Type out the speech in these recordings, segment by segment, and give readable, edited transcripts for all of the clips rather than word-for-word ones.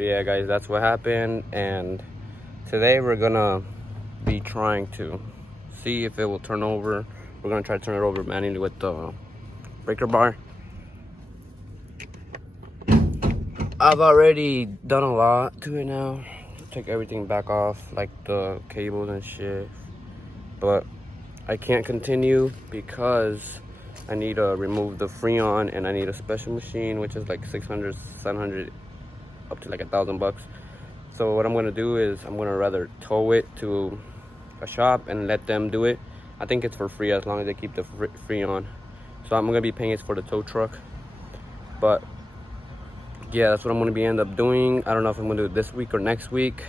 But yeah, guys, that's what happened. And today we're gonna be trying to see if it will turn over. We're gonna try to turn it over manually with the breaker bar. I've already done a lot to it now. Take everything back off, like the cables and shit. But I can't continue because I need to remove the Freon, and I need a special machine, which is like 600, 700, up to like $1,000. So what I'm gonna do is I'm gonna rather tow it to a shop and let them do it. I think it's for free as long as they keep the Freon. So I'm gonna be paying it for the tow truck. But yeah, that's what I'm gonna be end up doing. I don't know if I'm gonna do it this week or next week.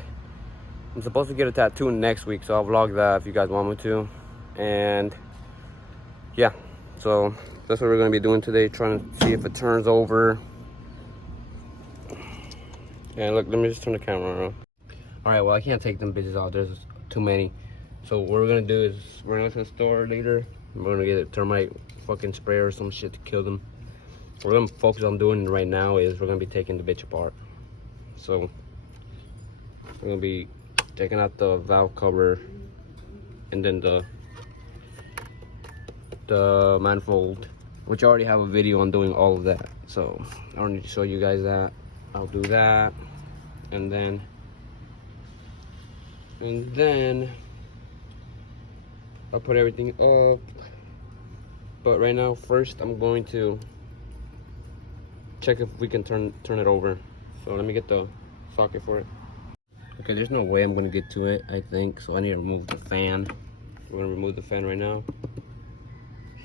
I'm supposed to get a tattoo next week, so I'll vlog that if you guys want me to. And yeah, so that's what we're gonna be doing today, trying to see if it turns over. And look, let me just turn the camera around. All right, well, I can't take them bitches out. There's too many. So what we're gonna do is we're gonna go to the store later. We're gonna get a termite fucking spray or some shit to kill them. What I'm focused on doing right now is we're gonna be taking the bitch apart. So we're gonna be taking out the valve cover and then the manifold, which I already have a video on doing all of that. So I don't need to show you guys that. I'll do that, and then I'll put everything up. But right now, first I'm going to check if we can turn it over. So let me get the socket for it. Okay, there's no way I'm gonna get to it, I think. So I need to remove the fan. We're gonna remove the fan right now.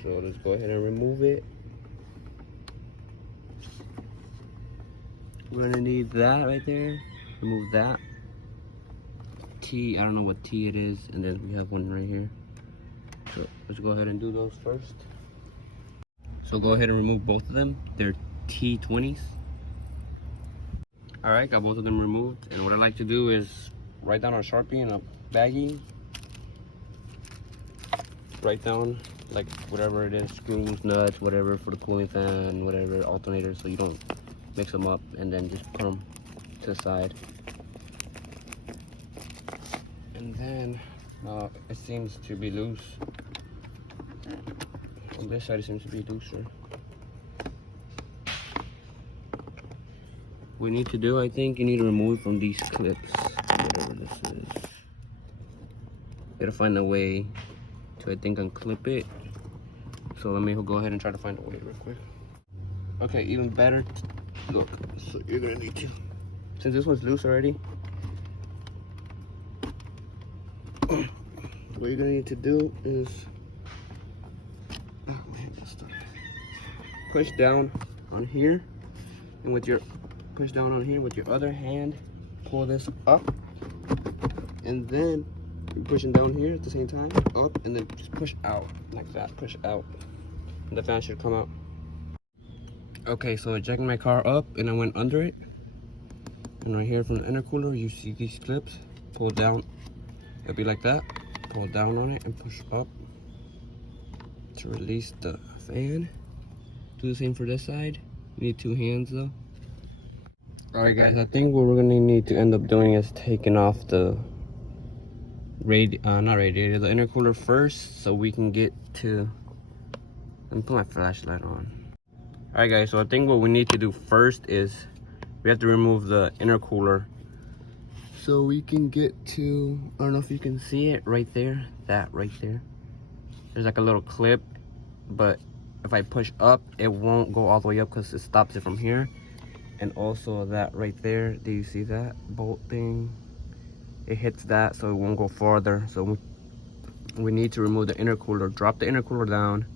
So let's go ahead and remove it. We're gonna need that right there. Remove that. T, I don't know what T it is. And then we have one right here. So let's go ahead and do those first. So go ahead and remove both of them. They're T20s. All right, got both of them removed. And what I like to do is write down our Sharpie in a baggie. Write down like whatever it is, screws, nuts, whatever for the cooling fan, whatever, alternator, so you don't mix them up, and then just put them to the side. And then it seems to be loose. On this side it seems to be looser. What you need to do, I think you need to remove from these clips, whatever this is. Gotta find a way to, I think, unclip it. So let me go ahead and try to find a way real quick. Okay, even better, look, so you're gonna need to, since this one's loose already, what you're gonna need to do is push down on here, and with your push down on here with your other hand, pull this up, and then you're pushing down here at the same time, up, and then just push out like that, push out, and the fan should come out. Okay, so I jacked my car up and I went under it, and right here from the intercooler you see these clips. Pull down, it'll be like that. Pull down on it and push up to release the fan. Do the same for this side. You need two hands though. Alright guys, I think what we're gonna need to end up doing is taking off the not radiator, the intercooler first, so we can get to, let me put my flashlight on. Alright guys, so I think what we need to do first is we have to remove the intercooler so we can get to, I don't know if you can see it right there, that right there. There's like a little clip, but if I push up, it won't go all the way up because it stops it from here. And also that right there, do you see that bolt thing? It hits that, so it won't go farther. So we need to remove the intercooler, drop the intercooler down,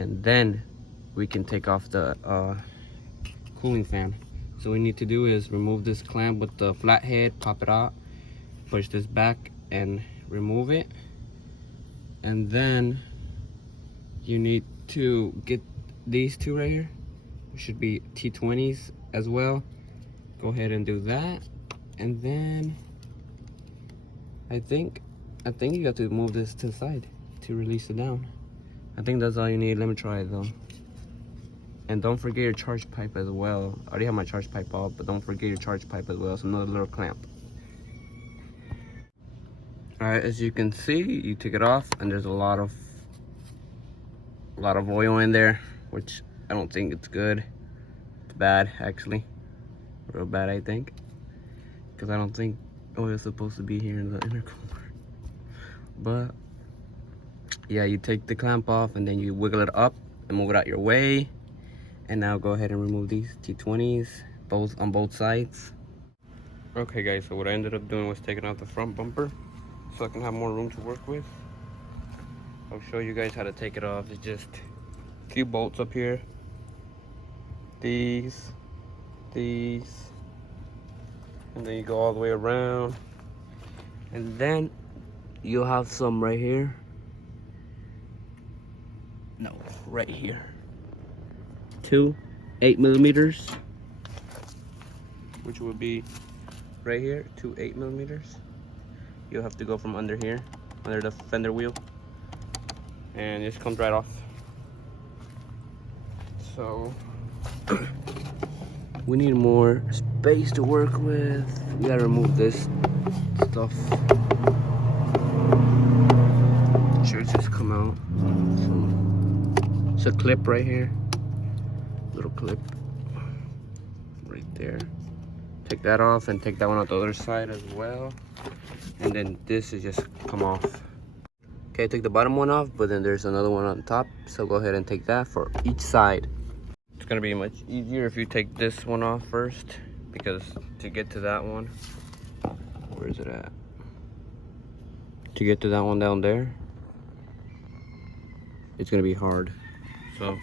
and then we can take off the cooling fan. So what we need to do is remove this clamp with the flat head, pop it out, push this back and remove it. And then you need to get these two right here, which should be T20s as well. Go ahead and do that. And then I think you have to move this to the side to release it down. I think that's all you need. Let me try it though. And don't forget your charge pipe as well. I already have my charge pipe off, but don't forget your charge pipe as well. It's another little clamp. Alright, as you can see, you take it off and there's a lot of oil in there, which I don't think it's good. It's bad, actually. Real bad, I think. Because I don't think oil is supposed to be here in the intercooler. But yeah, you take the clamp off and then you wiggle it up and move it out your way. And now go ahead and remove these T20s, both on both sides. Okay guys, so what I ended up doing was taking out the front bumper so I can have more room to work with. I'll show you guys how to take it off. It's just a few bolts up here. These, and then you go all the way around. And then you'll have some right here. No, right here. 2 8mm, which would be right here, 2 8mm. You'll have to go from under here, under the fender wheel, and it just comes right off. So we need more space to work with. We gotta remove this stuff. Should just come out. So it's a clip right here, little clip right there. Take that off and take that one out the other side as well. And then this is just come off. Okay, take the bottom one off, but then there's another one on top. So go ahead and take that for each side. It's gonna be much easier if you take this one off first, because to get to that one, where is it at? To get to that one down there, it's gonna be hard. So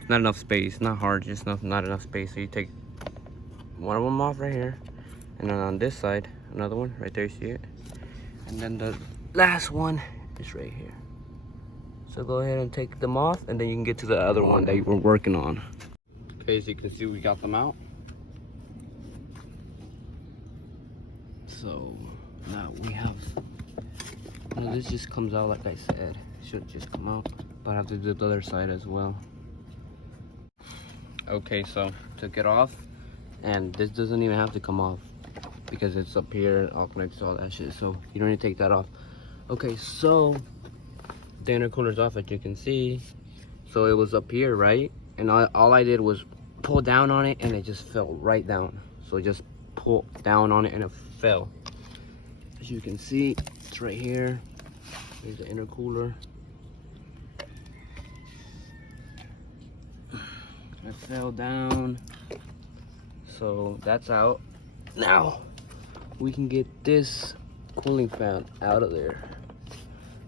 it's not enough space, not hard, just not enough space. So you take one of them off right here, and then on this side, another one right there, you see it? And then the last one is right here. So go ahead and take them off, and then you can get to the other one that you were working on. Okay, as you can see, we got them out. So now we have, now this just comes out like I said. It should just come out, but I have to do the other side as well. Okay, so took it off, and this doesn't even have to come off because it's up here, all connected to all that shit. So you don't need to take that off. Okay, so the intercooler's off, as you can see. So it was up here, right? And all I did was pull down on it, and it just fell right down. So just pull down on it, and it fell. As you can see, it's right here. There's the intercooler. It fell down. So that's out. Now we can get this cooling fan out of there.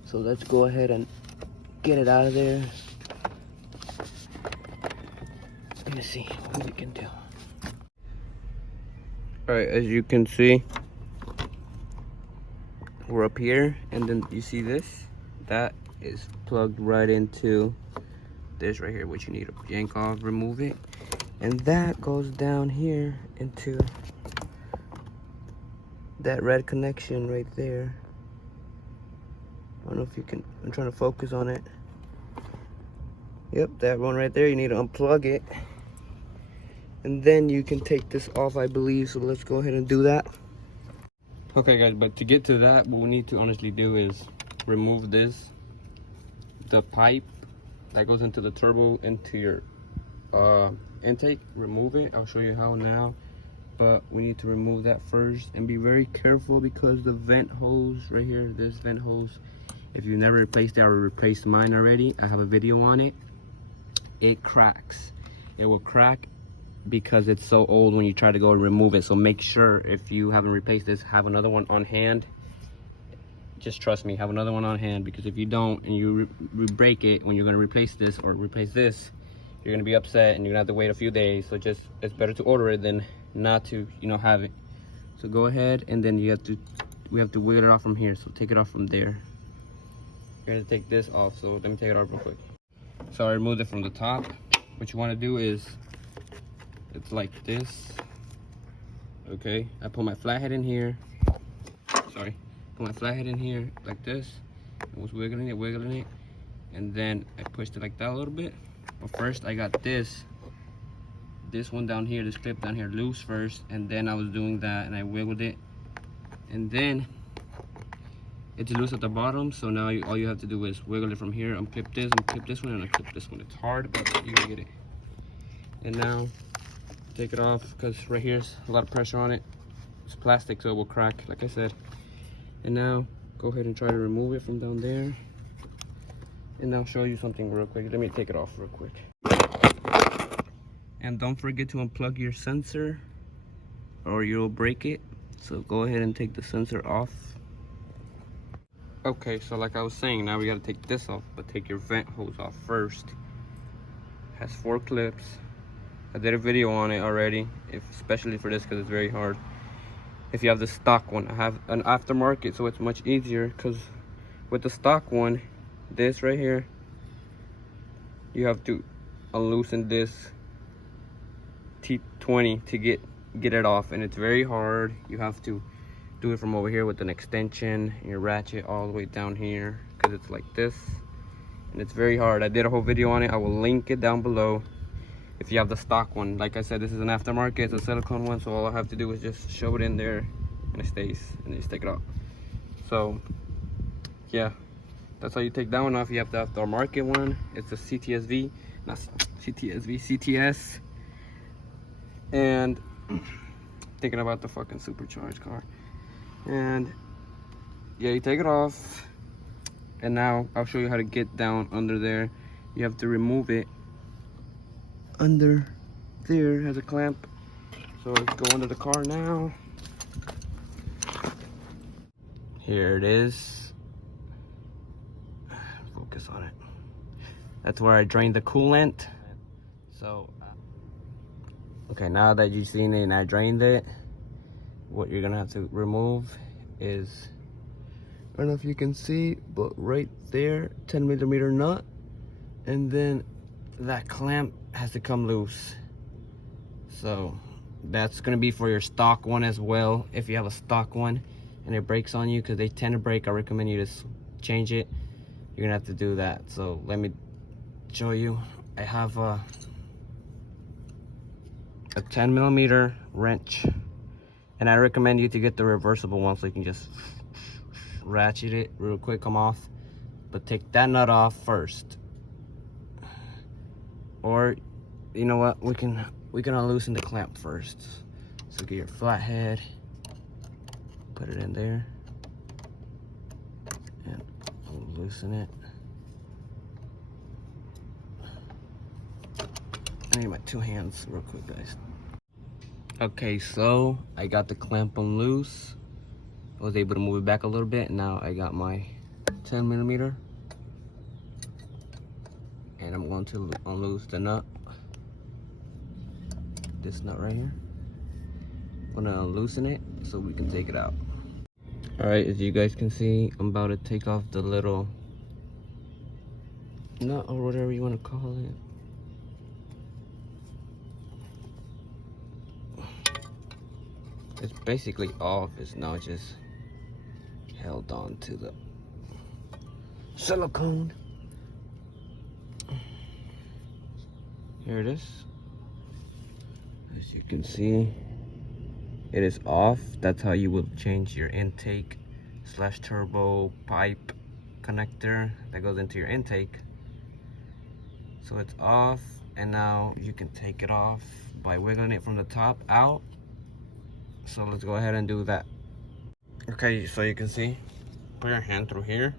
So let's go ahead and get it out of there. Let me see what we can do. Alright, as you can see, we're up here, and then you see this? That is plugged right into this right here, which you need to yank off, remove it. And that goes down here into that red connection right there. I don't know if you can, I'm trying to focus on it. Yep, that one right there, you need to unplug it. And then you can take this off, I believe, so let's go ahead and do that. Okay guys, but to get to that, what we need to honestly do is remove this, the pipe that goes into the turbo, into your intake. Remove it, I'll show you how now. But we need to remove that first and be very careful, because the vent hose right here, this vent hose, if you never replaced it, I replaced mine already. I have a video on it. It cracks. It will crack because it's so old when you try to go and remove it. So make sure, if you haven't replaced this, have another one on hand. Just trust me, have another one on hand, because if you don't and you break it when you're going to replace this or replace this, you're going to be upset and you're going to have to wait a few days. So just, it's better to order it than not to, you know, have it. So go ahead, and then we have to wiggle it off from here. So take it off from there. You're going to take this off, so let me take it off real quick. So I removed it from the top. What you want to do is, it's like this. Okay, I put my flathead in here. Sorry, put my flathead in here like this. I was wiggling it, and then I pushed it like that a little bit. But first I got this this one down here, this clip down here loose first, and then I was doing that and I wiggled it, and then it's loose at the bottom. So now all you have to do is wiggle it from here, unclip this one, and unclip this one. It's hard, but you can get it. And now take it off, because right here's a lot of pressure on it. It's plastic, so it will crack, like I said. And now go ahead and try to remove it from down there. And I'll show you something real quick. Let me take it off real quick. And don't forget to unplug your sensor or you'll break it. So go ahead and take the sensor off. Okay, so like I was saying, now we gotta take this off, but take your vent hose off first. Has 4 clips. I did a video on it already, especially for this, because it's very hard. If you have the stock one, I have an aftermarket, so it's much easier, because with the stock one, this right here, you have to unloosen this T20 to get it off, and it's very hard. You have to do it from over here with an extension, and you ratchet all the way down here, because it's like this, and it's very hard. I did a whole video on it. I will link it down below. If you have the stock one, like I said, this is an aftermarket, it's a silicone one, so all I have to do is just shove it in there and it stays, and then just take it out. So yeah, that's how you take that one off. You have the aftermarket one. It's a CTSV, not CTSV, CTS. And thinking about the fucking supercharged car. And yeah, you take it off, and now I'll show you how to get down under there. You have to remove it. Under there has a clamp, so let's go under the car now. Here it is. Focus on it. That's where I drained the coolant. So okay, now that you've seen it and I drained it, what you're gonna have to remove is, I don't know if you can see, but right there, 10mm nut, and then that clamp has to come loose. So that's gonna be for your stock one as well. If you have a stock one and it breaks on you, because they tend to break, I recommend you to change it. You're gonna have to do that. So let me show you. I have a 10mm wrench, and I recommend you to get the reversible one, so you can just ratchet it real quick, come off. But take that nut off first, or you know what, we can unloosen the clamp first. So get your flathead, put it in there, and loosen it. I need my 2 hands real quick, guys. Okay, so I got the clamp on loose. I was able to move it back a little bit. Now I got my 10mm, and I'm going to unloose the nut. This nut right here. I'm gonna loosen it so we can take it out. All right, as you guys can see, I'm about to take off the little nut, or whatever you want to call it. It's basically off. It's now just held on to the silicone. Here it is. As you can see, it is off. That's how you will change your intake / turbo pipe connector that goes into your intake. So it's off, and now you can take it off by wiggling it from the top out. So let's go ahead and do that. Okay, so you can see, put your hand through here,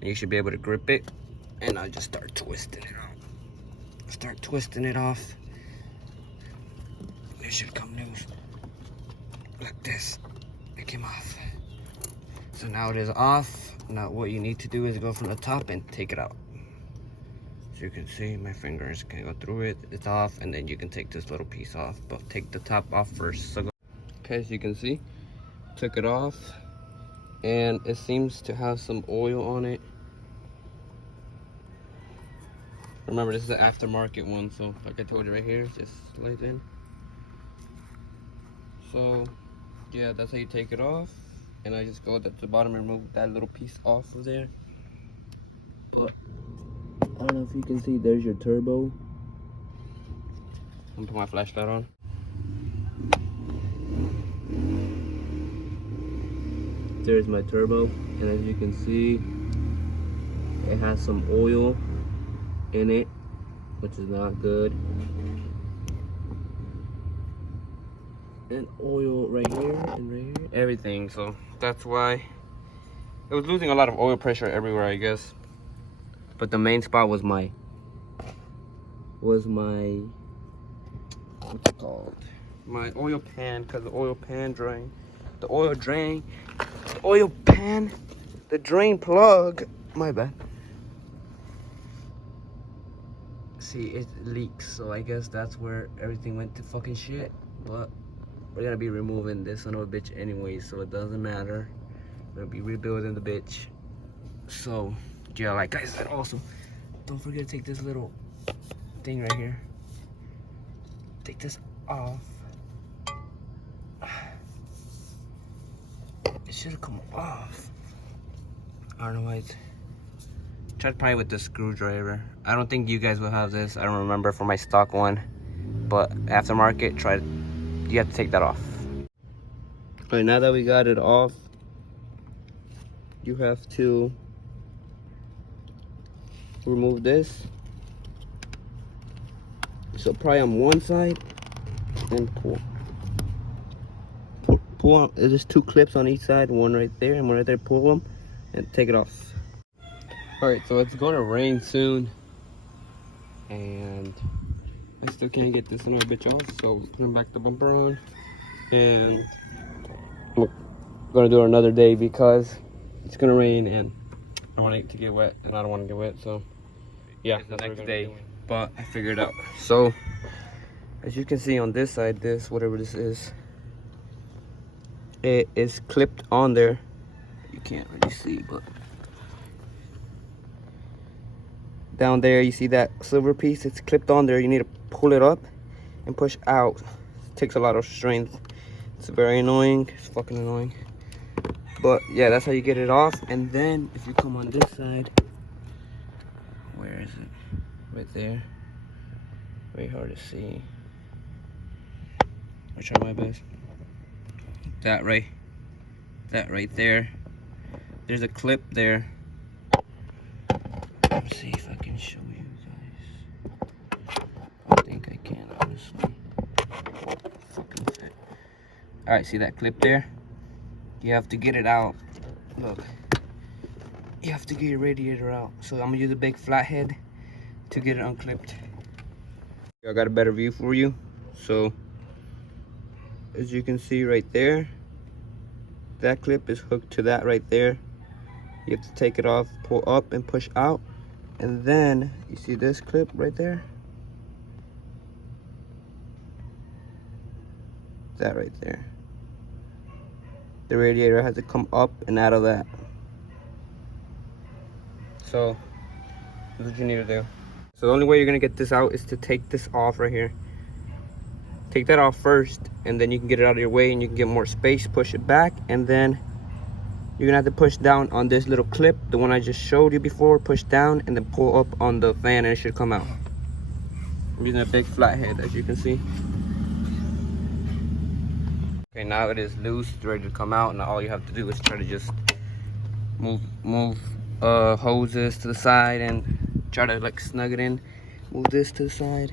and you should be able to grip it, and I'll just start twisting it out. Start twisting it off. It should come loose like this. It came off. So now it is off. Now what you need to do is go from the top and take it out. So you can see my fingers can go through it. It's off, and then you can take this little piece off, but take the top off first. So okay, as you can see, took it off, and it seems to have some oil on it. Remember, this is the aftermarket one, so like I told you right here, just slid in. So yeah, that's how you take it off. And I just go at the bottom and remove that little piece off of there. But I don't know if you can see, there's your turbo. I'm gonna put my flashlight on. There's my turbo, and as you can see, it has some oil in it, which is not good. And oil right here and right here, everything. So that's why it was losing a lot of oil pressure everywhere, I guess. But the main spot was my what's it called? My oil pan, because the oil pan drain, the oil pan, the drain plug, my bad. See, it leaks, so I guess that's where everything went to fucking shit. But we're gonna be removing this son of a bitch anyway, so it doesn't matter. We're gonna be rebuilding the bitch. So yeah, like I said, also don't forget to take this little thing right here. Take this off. It should have come off. I don't know why it's... Tried probably with the screwdriver. I don't think you guys will have this. I don't remember for my stock one. But aftermarket, you have to take that off. Alright, now that we got it off, you have to remove this. So probably on one side and pull on. There's 2 clips on each side, one right there and one right there. Pull them and take it off. All right, so it's going to rain soon, and I still can't get this another bitch off. So putting back the bumper on, and I'm gonna do it another day because it's gonna rain and I want it to get wet, and I don't want to get wet. So yeah, the next day. But I figured it out. So as you can see on this side, this whatever this is, it is clipped on there. You can't really see, but down there you see that silver piece, it's clipped on there. You need to pull it up and push out. It takes a lot of strength. It's very annoying. It's fucking annoying. But yeah, that's how you get it off. And then if you come on this side, where is it? Right there. Very hard to see. I'll try my best. That right there. There's a clip there. Let's see if I can show you guys. I think I can, honestly. Fucking fit. Alright, see that clip there? You have to get it out. Look. You have to get your radiator out. So I'm gonna use a big flathead to get it unclipped. I got a better view for you. So as you can see right there, that clip is hooked to that right there. You have to take it off, pull up and push out. And then you see this clip right there? That right there. The radiator has to come up and out of that. So that's what you need to do. So the only way you're gonna get this out is to take this off right here. Take that off first, and then you can get it out of your way and you can get more space, push it back, and then you're gonna have to push down on this little clip, the one I just showed you before, push down and then pull up on the fan and it should come out. I'm using a big flathead, as you can see. Okay, now it is loose, it's ready to come out. Now all you have to do is try to just move hoses to the side and try to like snug it in. Move this to the side.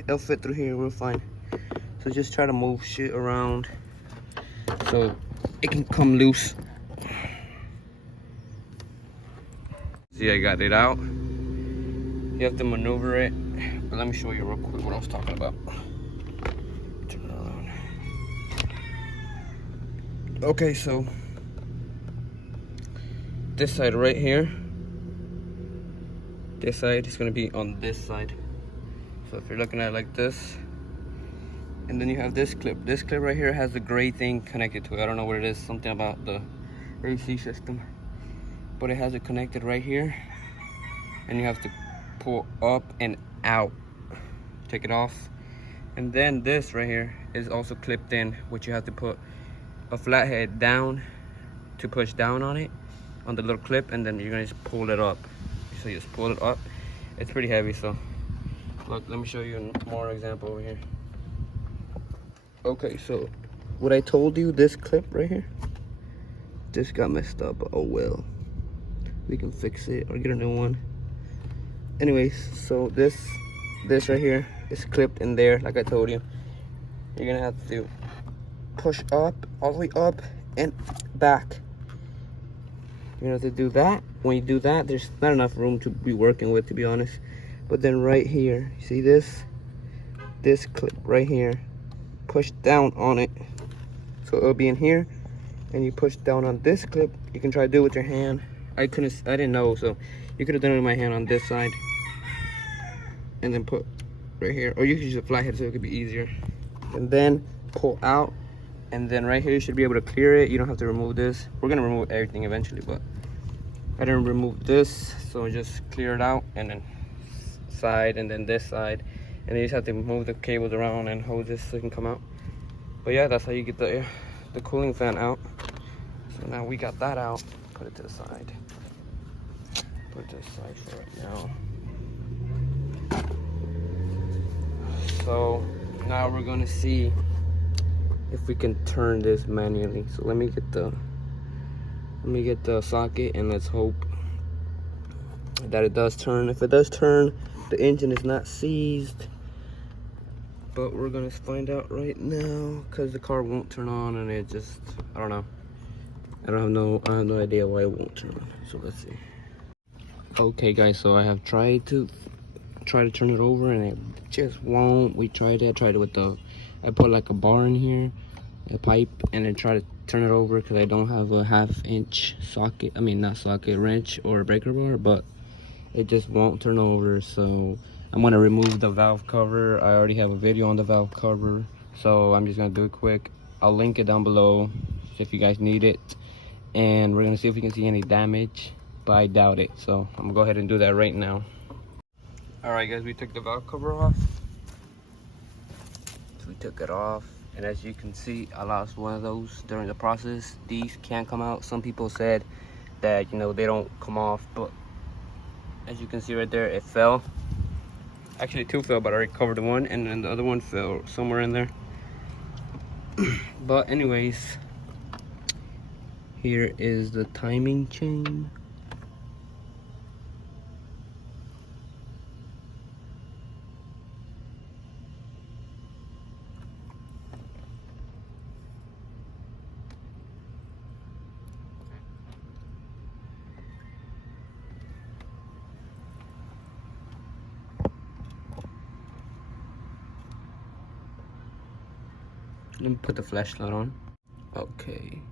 It'll fit through here real fine. So just try to move shit around so it can come loose. See, I got it out. You have to maneuver it. But let me show you real quick what I was talking about. Turn it around. Okay, so this side right here, this side is gonna be on this side. So if you're looking at it like this, and then you have this clip. This clip right here has the gray thing connected to it. I don't know what it is, something about the AC system. But it has it connected right here. And you have to pull up and out. Take it off. And then this right here is also clipped in, which you have to put a flathead down to push down on it, on the little clip, and then you're gonna just pull it up. So you just pull it up. It's pretty heavy, so Look, let me show you more example over here. Okay, so what I told you, this clip right here, this got messed up. Oh well, we can fix it or get a new one. Anyways, so this right here is clipped in there, like I told you. You're gonna have to push up, all the way up and back. You're gonna have to do that. When you do that, there's not enough room to be working with, to be honest. But then right here, you see this clip right here, push down on it, so it'll be in here, and you push down on this clip. You can try to do it with your hand. I didn't know, so you could have done it with my hand on this side, and then put right here, or you could use a flathead so it could be easier. And then pull out, and then right here you should be able to clear it. You don't have to remove this. We're gonna remove everything eventually, but I didn't remove this, so just clear it out, and then side, and then this side, and then you just have to move the cables around and hold this so it can come out. But yeah, that's how you get the cooling fan out. So now we got that out. Put it to the side. Put it to the side for right now. So now we're gonna see if we can turn this manually. So let me get the socket, and let's hope that it does turn. If it does turn, the engine is not seized, but we're gonna find out right now, because the car won't turn on, and it just, I don't know. I have no idea why it won't turn on. So let's see. Okay guys, so I have tried to turn it over, and it just won't. I tried it with I put like a bar in here, a pipe, and then try to turn it over because I don't have a 1/2 inch socket. I mean, not socket, wrench or a breaker bar, but it just won't turn over. So I'm gonna remove the valve cover. I already have a video on the valve cover, so I'm just gonna do it quick. I'll link it down below if you guys need it, and we're gonna see if we can see any damage, but I doubt it. So I'm gonna go ahead and do that right now. All right guys, we took the valve cover off. So we took it off, and as you can see, I lost one of those during the process. These can't come out. Some people said that, you know, they don't come off, but as you can see right there, it fell. Actually 2 fell, but I already covered one, and then the other one fell somewhere in there. But anyways, here is the timing chain. Let me put the flashlight on. Okay.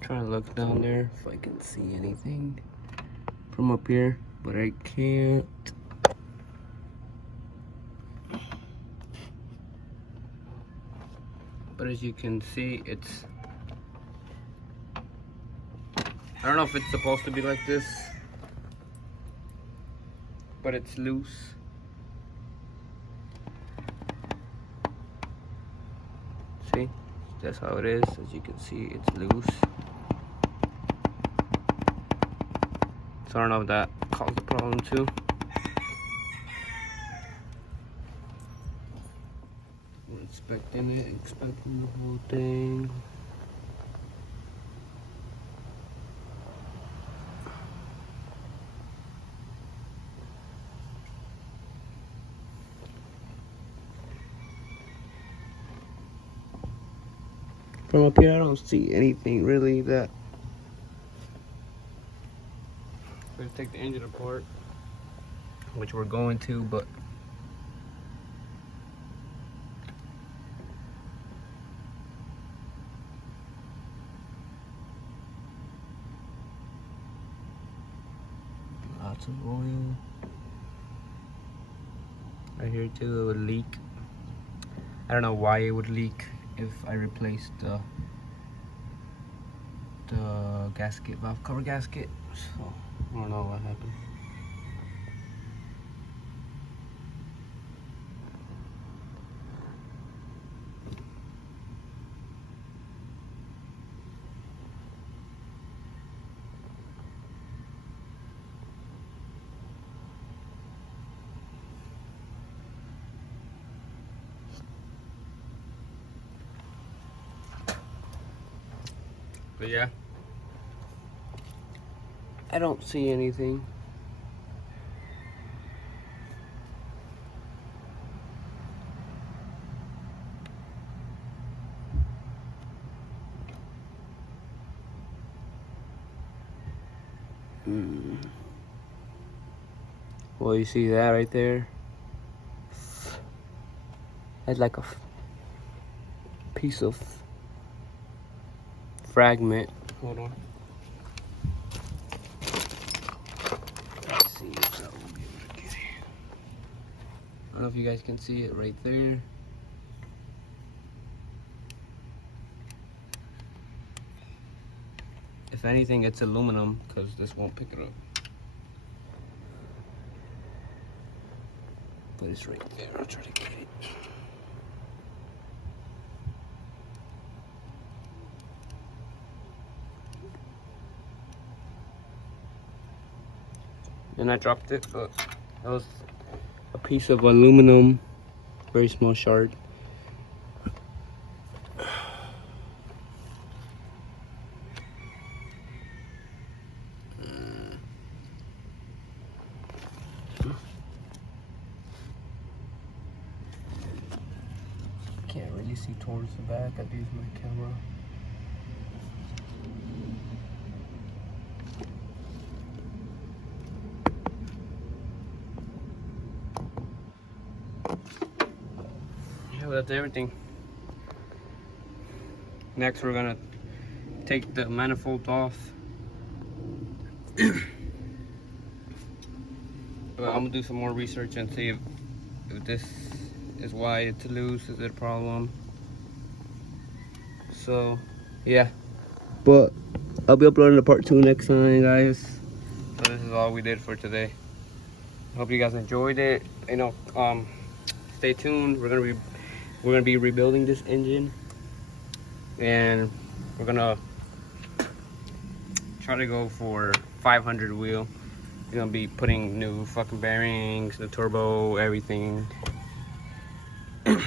Trying to look down there if I can see anything from up here, but I can't. But as you can see, I don't know if it's supposed to be like this, but it's loose. See, that's how it is. As you can see, it's loose. So I don't know if that caused a problem too. We're inspecting the whole thing. From up here, I don't see anything really that. We're gonna take the engine apart, which we're going to, but lots of oil. Right here too, it would leak. I don't know why it would leak if I replaced the gasket, valve cover gasket. So I don't know what happened. But yeah, I don't see anything. Well, you see that right there? That's like a piece of fragment. Hold on. Let's see if that will be able to get it. I don't know if you guys can see it right there. If anything, it's aluminum because this won't pick it up. But it's right there. I'll try to get it. And I dropped it, but that was a piece of aluminum, very small shard. Can't really see towards the back. I've used my camera. Yeah, that's everything. Next, we're gonna take the manifold off. But I'm gonna do some more research and see if this is why it's loose. Is it a problem? So, yeah. But I'll be uploading the part 2 next time, guys. So this is all we did for today. Hope you guys enjoyed it. You know, stay tuned. We're gonna be rebuilding this engine, and we're gonna try to go for 500 wheel. We're gonna be putting new fucking bearings, the turbo, everything. But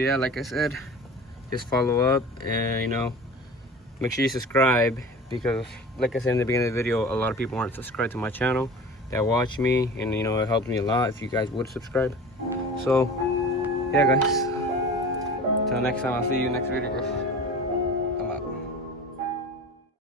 yeah, like I said, just follow up and, you know, make sure you subscribe, because like I said in the beginning of the video, a lot of people aren't subscribed to my channel that watch me, and you know, it helps me a lot if you guys would subscribe. So yeah, guys, till next time, I'll see you next video.